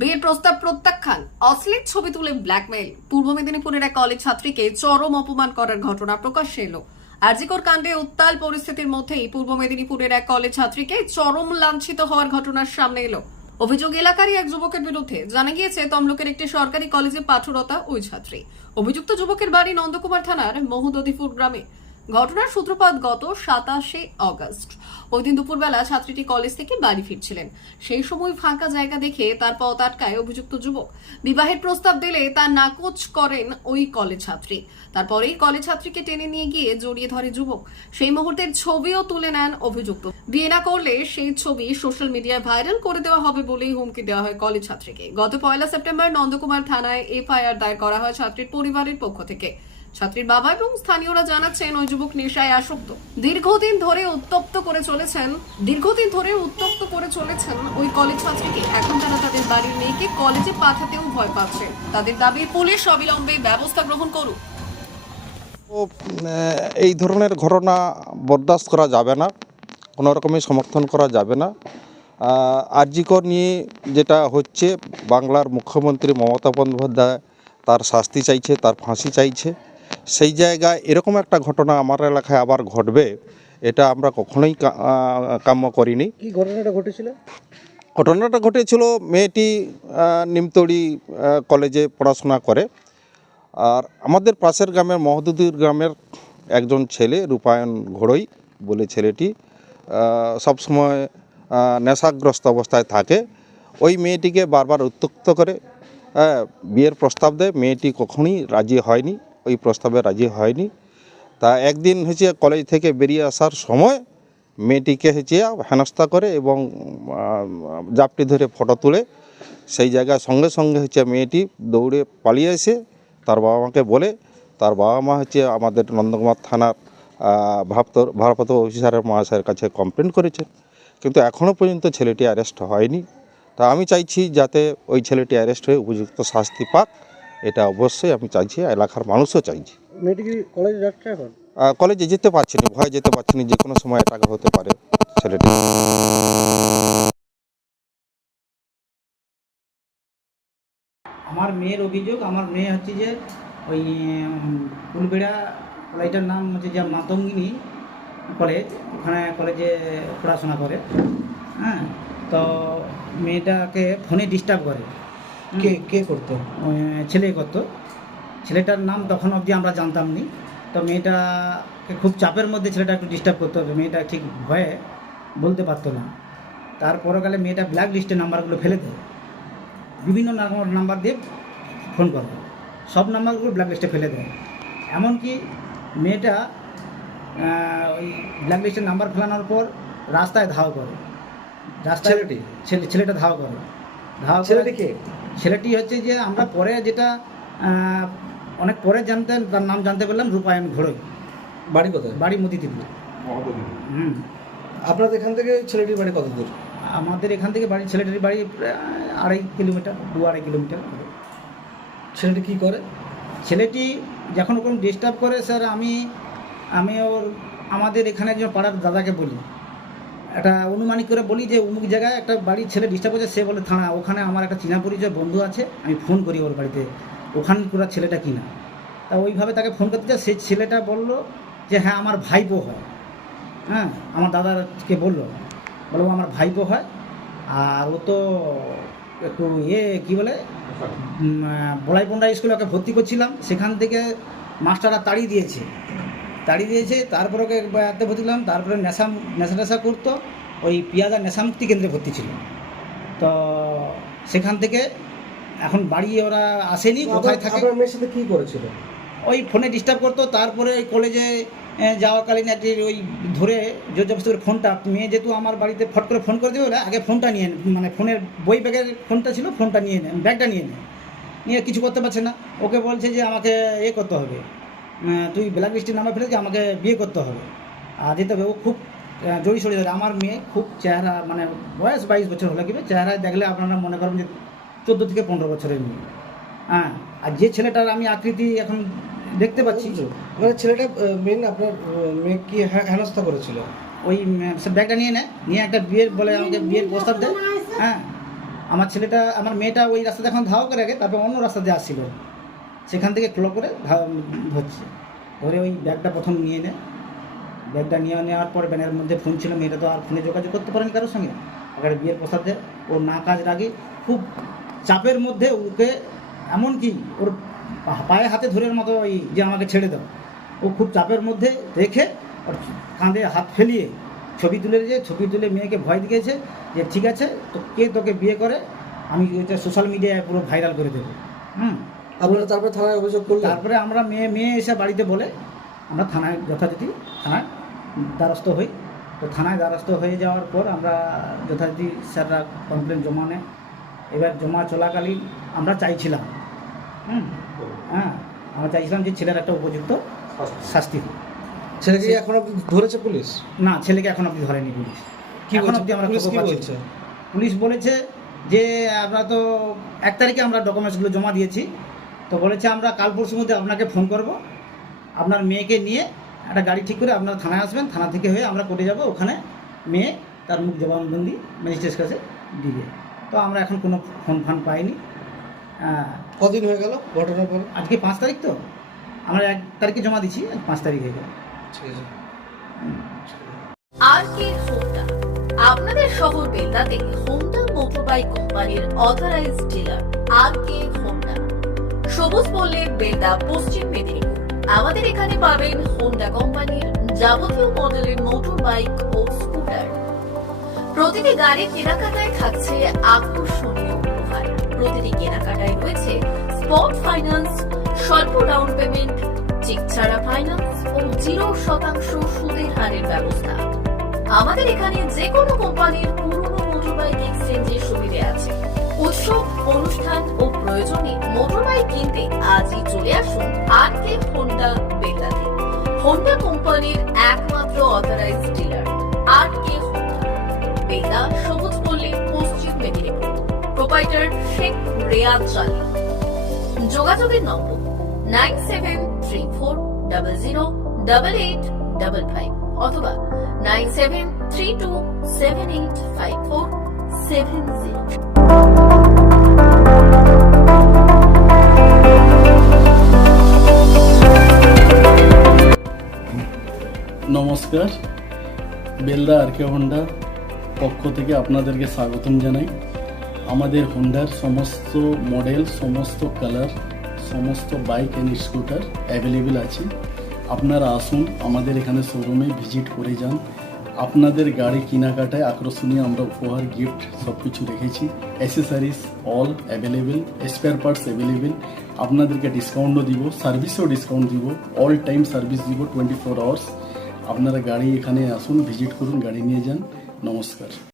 বিয়ের প্রস্তাব প্রত্যাখ্যান। অশ্লীল ছবি তুলে ব্ল্যাকমেইল। পূর্ব মেদিনীপুরের এক কলেজ ছাত্রীকে চরম অপমান করার ঘটনা প্রকাশ্যে এলো। আরজিকর কাণ্ডে উত্তাল পরিস্থিতির মধ্যেই পূর্ব মেদিনীপুরের এক কলেজ ছাত্রীকে চরম লাঞ্ছিত হওয়ার ঘটনার সামনে এলো। অভিযোগ এলাকারই এক যুবকের বিরুদ্ধে। জানা গিয়েছে, তমলুকের একটি সরকারি কলেজে পাঠরতা ওই ছাত্রী। অভিযুক্ত যুবকের বাড়ি নন্দকুমার থানার মহুদদিপুর গ্রামে। ঘটনার সূত্রপাত গত সাতাশে অগস্ট। ওই দিন দুপুরবেলা ছাত্রীটি কলেজ থেকে বাড়ি ফিরছিলেন। সেই সময় ফাঁকা জায়গা দেখে তার পথ আটকায় অভিযুক্ত যুবক। বিবাহের প্রস্তাব দিলে তার নাকচ করেন ওই কলেজ ছাত্রী। তারপরেই কলেজ ছাত্রীকে টেনে নিয়ে গিয়ে জড়িয়ে ধরে যুবক। সেই মুহূর্তের ছবিও তুলে নেন অভিযুক্ত। বিয়ে না করলে সেই ছবি সোশ্যাল মিডিয়ায় ভাইরাল করে দেওয়া হবে বলেই হুমকি দেওয়া হয় কলেজ ছাত্রীকে। গত পয়লা সেপ্টেম্বর নন্দকুমার থানায় এফআইআর দায়ের করা হয় ছাত্রীর পরিবারের পক্ষ থেকে। ছাত্রীর বাবা এবং স্থানীয়রা জানাচ্ছেন ওই যুবক নেশায় আসক্ত। দীর্ঘদিন ধরে উত্তপ্ত করে চলেছেন, দীর্ঘদিন ধরে উত্তপ্ত করে চলেছেন ওই কলেজ ছাত্রীকে। এখন তারা তাদের বাড়ির মেয়েকে কলেজে পাঠাতেও ভয় পাচ্ছে। তাদের দাবি, পুলিশ অবিলম্বে ব্যবস্থা গ্রহণ করুক। এই ধরনের ঘটনা বরদাস্ত করা যাবে না, কোনো রকমই সমর্থন করা যাবে না। আরজিকর নিয়ে যেটা হচ্ছে, বাংলার মুখ্যমন্ত্রী মমতা বন্দ্যোপাধ্যায় তার শাস্তি চাইছে, তার ফাঁসি চাইছে। সেই জায়গায় এরকম একটা ঘটনা আমার এলাকায় আবার ঘটবে এটা আমরা কখনোই কাম্য করিনি। কি ঘটনাটা ঘটেছিল? ঘটনাটা ঘটেছিল মেয়েটি নিমতড়ি কলেজে পড়াশোনা করে। আর আমাদের পাশের গ্রামের মহদুদির গ্রামের একজন ছেলে রূপায়ণ ঘোড়ই বলে ছেলেটি সবসময় নেশাগ্রস্ত অবস্থায় থাকে। ওই মেয়েটিকে বারবার উত্তক্ত করে হ্যাঁ, বিয়ের প্রস্তাব দেয়। মেয়েটি কখনোই রাজি হয়নি। ওই প্রস্তাবে রাজি হয়নি। তা একদিন হচ্ছে কলেজ থেকে বেরিয়ে আসার সময় মেয়েটিকে হচ্ছে হেনস্থা করে এবং জাপটি ধরে ফটো তুলে সেই জায়গায় সঙ্গে সঙ্গে হচ্ছে মেয়েটি দৌড়ে পালিয়ে এসে তার বাবা মাকে বলে, তার বাবা মা হচ্ছে আমাদের নন্দকুমার থানার ভারপ্রাপ্ত ভারপ্রাপ্ত অফিসারের মহাশয়ের কাছে কমপ্লেন করেছেন। কিন্তু এখনও পর্যন্ত ছেলেটি অ্যারেস্ট হয়নি। তা আমি চাইছি যাতে ওই ছেলেটি অ্যারেস্ট হয়ে উপযুক্ত শাস্তি পাক। এটা অবশ্যই আমি চাইছি এলাকার মানুষও চাইছি। কলেজে যাচ্ছে এখন? কলেজে যেতে পারছি না ভয় যেতে পারছি না যে কোনো সময় অ্যাটাক হতে পারে ছেলেটি। আমার মেয়ের অভিযোগ আমার মেয়ে হচ্ছে যে ওই ফুলবেড়া কলেজটার নাম হচ্ছে যে মাতঙ্গিনী কলেজ ওখানে কলেজে পড়াশোনা করে। হ্যাঁ তো মেয়েটাকে ফোনে ডিস্টার্ব করে। কে কে করতো? ছেলে করতো। ছেলেটার নাম তখন অবধি আমরা জানতাম নি তো মেয়েটাকে খুব চাপের মধ্যে ছেলেটা একটু ডিস্টার্ব করতে হবে। মেয়েটা ঠিক ভয়ে বলতে পারতো না। তার পরকালে মেয়েটা ব্ল্যাক লিস্টে নাম্বারগুলো ফেলে দেয়। বিভিন্ন নাম্বার দিয়ে ফোন করে। সব নাম্বারগুলো ব্ল্যাক লিস্টে ফেলে দেয়। এমনকি মেয়েটা ওই ব্ল্যাক লিস্টের নাম্বার ফেলানোর পর রাস্তায় ধাও করে। রাস্তায় ছেলেটি? ছেলে ছেলেটা ধাও করে। ছেলেটি হচ্ছে যে আমরা পরে যেটা অনেক পরে জানতে তার নাম জানতে পারলাম রূপায়ণ ঘোড়ই। বাড়ি কোথায়? বাড়ি মুদিতিপুর হুম। আপনাদের এখান থেকে ছেলেটির বাড়ি কত দূর? আমাদের এখান থেকে বাড়ি ছেলেটির বাড়ি আড়াই কিলোমিটার দু আড়াই কিলোমিটার। ছেলেটি কি করে? ছেলেটি যখন ওরকম ডিস্টার্ব করে স্যার আমি আমি ওর আমাদের এখানে একজন পাড়ার দাদাকে বলি। একটা অনুমানিক করে বলি যে অমুক জায়গায় একটা বাড়ির ছেলে ডিস্টার্ব করছে সে বলে, থানা, ওখানে আমার একটা চীনা পরিচয় বন্ধু আছে, আমি ফোন করি ওর বাড়িতে ওখান পুরো ছেলেটা কিনা? তা ওইভাবে তাকে ফোন করতে যায় সেই ছেলেটা বলল যে হ্যাঁ আমার ভাইপো হয়। হ্যাঁ আমার দাদাকে বলল বলব আমার ভাইপো হয়। আর ও তো একটু ইয়ে কী বলে বলাইপন্ডা স্কুলে ওকে ভর্তি করছিলাম, সেখান থেকে মাস্টাররা তাড়িয়ে দিয়েছে। তাড়িয়ে দিয়েছে তারপর ওকে এতে ভর্তি করলাম তারপরে নেশা নেশা টেশা করতো ওই পিয়াজা নেশামুক্তি কেন্দ্রে ভর্তি ছিল। তো সেখান থেকে এখন বাড়ি ওরা আসেনি কোথায় থাকে? মেয়ের সাথে কি করেছিল? ওই ফোনে ডিস্টার্ব করতো তারপরে ওই কলেজে যাওয়াকালীন একটি ওই ধরে জোর জবস্তি করে ফোনটা মেয়ে যেহেতু আমার বাড়িতে ফট করে ফোন করে দেবে ওরা আগে ফোনটা নিয়ে নে। মানে ফোনের বই ব্যাগের ফোনটা ছিল ফোনটা নিয়ে নেয় ব্যাগটা নিয়ে নেয় নিয়ে কিছু করতে পারছে না। ওকে বলছে যে আমাকে এ করতে হবে। তুই ব্ল্যাক লিস্টের নাম্বার ফেলেছি আমাকে বিয়ে করতে হবে। আর যেতে হবে ও খুব জড়ি সরে ধরে আমার মেয়ে খুব চেহারা মানে বয়স বাইশ বছর হলে কিবে চেহারায় দেখলে আপনারা মনে করেন যে চোদ্দ থেকে পনেরো বছরের মেয়ে। হ্যাঁ আর যে ছেলেটার আমি আকৃতি এখন দেখতে পাচ্ছি। মানে ছেলেটা মেন আপনার মেয়ে কি হেনস্থা করেছিল? ওই সে ব্যাগটা নিয়ে নেয় নিয়ে একটা বিয়ের বলে আমাকে বিয়ের প্রস্তাব দেয় হ্যাঁ আমার ছেলেটা আমার মেয়েটা ওই রাস্তাতে এখন ধাওয়া করে আগে তারপর অন্য রাস্তা দিয়ে আসছিল। সেখান থেকে ক্লো করে ধরছে। ধরে ওই ব্যাগটা প্রথম নিয়ে নেয় ব্যাগটা নিয়ে নেওয়ার পর ব্যানের মধ্যে ফোন ছিল, মেয়েটা তো আর ফোনে যোগাযোগ করতে পারেনি কারোর সঙ্গে। এবারে বিয়ের প্রসাদে ওর না কাজ রাগে খুব চাপের মধ্যে ওকে এমনকি ওর পায়ে হাতে ধরে মতো ওই যে আমাকে ছেড়ে দাও। ও খুব চাপের মধ্যে রেখে ওর কাঁধে হাত ফেলিয়ে ছবি তুলে যে ছবি তুলে মেয়েকে ভয় দিয়েছে যে ঠিক আছে, তো কে তোকে বিয়ে করে? আমি সোশ্যাল মিডিয়ায় পুরো ভাইরাল করে দেবো। হুম? আপনারা তারপর থানায় অভিযোগ করলেন? তারপরে আমরা মেয়ে মেয়ে এসে বাড়িতে বলে আমরা থানায় যথারীতি থানায় দ্বারস্থ হই। তো থানায় দ্বারস্থ হয়ে যাওয়ার পর আমরা যথারীতি স্যাররা কমপ্লেন জমা নেয়। এবার জমা চলাকালীন আমরা চাইছিলাম হুম হ্যাঁ আমরা চাইছিলাম যে ছেলের একটা উপযুক্ত শাস্তি। হোক। ছেলেকে এখন অব্দি ধরেছে পুলিশ? না ছেলেকে এখন অব্দি ধরেনি পুলিশ। কি এখন অব্দি আমরা পুলিশ খবর পাচ্ছি পুলিশ বলেছে যে আমরা তো এক তারিখে আমরা ডকুমেন্টসগুলো জমা দিয়েছি। তো বলেছে আমরা কাল পরশুর মধ্যে আপনাকে ফোন করব। আপনার মেয়েকে নিয়ে একটা গাড়ি ঠিক করে আপনারা থানায় আসবেন থানা থেকে হয়ে আমরা কোর্টে যাব। ওখানে মেয়ে তার মুখ জবানবন্দি ম্যাজিস্ট্রেট কাছে দিবে। তো আমরা এখন কোনো ফোন ফান পাইনি। কদিন হয়ে গেল? ঘটনার পরে? আজকে পাঁচ তারিখ তো? আমরা এক তারিখে জমা দিচ্ছি আজ পাঁচ তারিখ হয়ে গেল। আর কে হোন্ডা আপনাদের শহর বেলদাতে হোন্ডা মোটরবাইক কোম্পানির অথরাইজড ডিলার আর কে হোন্ডা সবুজ বললে বেলদা, পশ্চিম মেদিনীপুর। আমাদের এখানে পাবেন হোন্ডা কোম্পানির যাবতীয় মডেলের মোটর বাইক ও স্কুটার প্রতিটি গাড়ির কেনাকাটায় থাকছে আকর্ষণীয় উপহার। প্রতিটি কেনাকাটায় রয়েছে স্পট ফাইন্যান্স স্বল্প ডাউন পেমেন্ট চেক ছাড়া ফাইন্যান্স ও জিরো শতাংশ সুদের হারের ব্যবস্থা। আমাদের এখানে যে কোনো কোম্পানির পুরনো মোটর বাইক এক্সচেঞ্জের সুবিধে আছে। উৎসব, অনুষ্ঠান ও প্রয়োজনে মোটরবাইক কিনতে আজই চলে আসুন আর কে হোন্ডা বেতাতে হোন্ডা কোম্পানির একমাত্র অথরাইজড ডিলার আর কে হোন্ডা। বেতা সবুজ পল্লী পশ্চিম মেদিনীপুর। প্রোপাইটার শেখ রেয়াদ চালি যোগাযোগের নম্বর nine seven three four double zero double eight double five অথবা nine seven three two seven eight five four নমস্কার। বেলদা আর কে হোন্ডা পক্ষ থেকে আপনাদেরকে স্বাগতম জানাই। আমাদের হোন্ডার সমস্ত মডেল, সমস্ত কালার, সমস্ত বাইক অ্যান্ড স্কুটার অ্যাভেলেবেল আছে। আপনারা আসুন আমাদের এখানে শোরুমে ভিজিট করে যান। আপনাদের গাড়ি কেনাকাটায় আকর্ষণীয় আমরা উপহার গিফট সব কিছু রেখেছি accessories all available spare parts available আপনাদেরকে ডিসকাউন্টও দিব সার্ভিসেও ডিসকাউন্ট দিব অল টাইম সার্ভিস দিব টোয়েন্টি ফোর আওয়ার্স আপনারা গাড়ি এখানে আসুন ভিজিট করুন, গাড়ি নিয়ে যান। নমস্কার।